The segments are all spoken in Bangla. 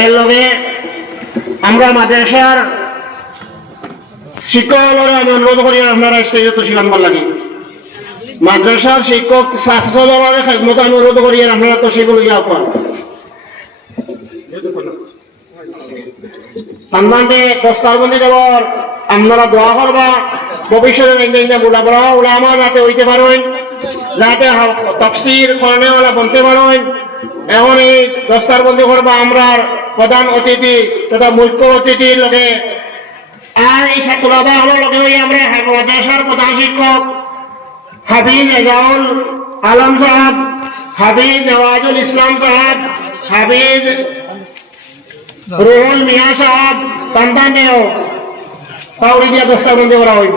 এর লগে আমরা মাদ্রাসার শিক্ষকরা আমি অনুরোধ করি, আপনারা স্টেজে তো শিখানবার লাগে। মাদ্রাসার শিক্ষক ছাত্রদের খেদমত অনুরোধ করি আপনারা তো সেগুলো দস্তারবন্দি দেওয়ার আপনারা দোয়া করবা, ভবিষ্যতে বুড়া যাতে হইতে পারেন যাতে তফসির করণেওয়ালা বলতে পারেন। এখন এই দস্তারবন্দি করবা আমরা প্রধান অতিথি তথা মুখ্য অতিথির লগে। আর এই লগে হই আমরা প্রধান শিক্ষক এজাউল আলম সাহেব হাবিজ নওয়াজুল ইসলাম সাহেব হাবিজ রোহন মিয়া সাহেব কান্দানেও পাউড়ি দিয়া দস্তাবন্দি করা হইব।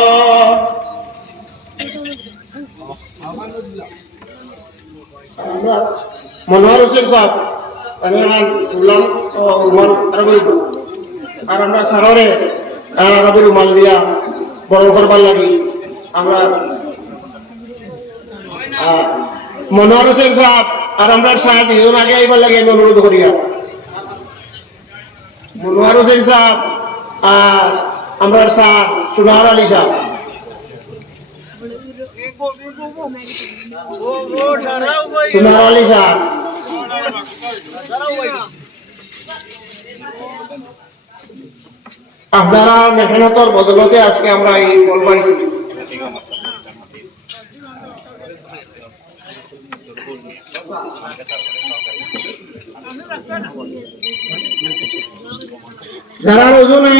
মনোহর হোসেন সাহেব আমি আমার উল্লাম উমাল আরবি আর আমরা সাগরে আরবি রুমাল দিয়া বড় করবার লাগি আমরা মনোহর হোসেন সাহেব, আর আমরা সাহেব দুজন আগে আইবার লাগে আমি অনুরোধ করিয়া মনোহর হোসেন সাহেব আর আমরা সাহেব সুনার আলী সাহেব। আলী সাহেব আপনারা মেহনতর বদলতে আজকে আমরা এই ফল যারা রোজু নাই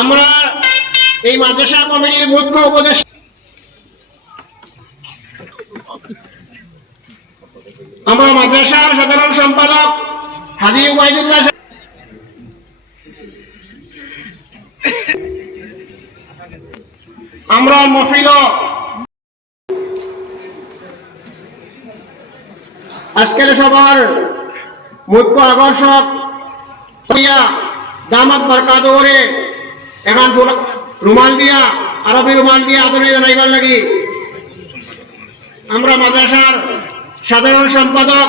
আমরা এই মাদ্রাসা কমিটির মুখ্য উপদেশ আমরা মাদ্রাসার সাধারণ সম্পাদক হাজি ওয়াইদুল্লাহ আমরা মফিল আজকের সবার মুখ্য আকর্ষক সইয়া দামাত বরকাত ওরে, এখন রুমাল দিয়া, আরবি রুমাল দিয়া আদরি জানাইবার লাগি। আমরা মাদ্রাসার সাধারণ সম্পাদক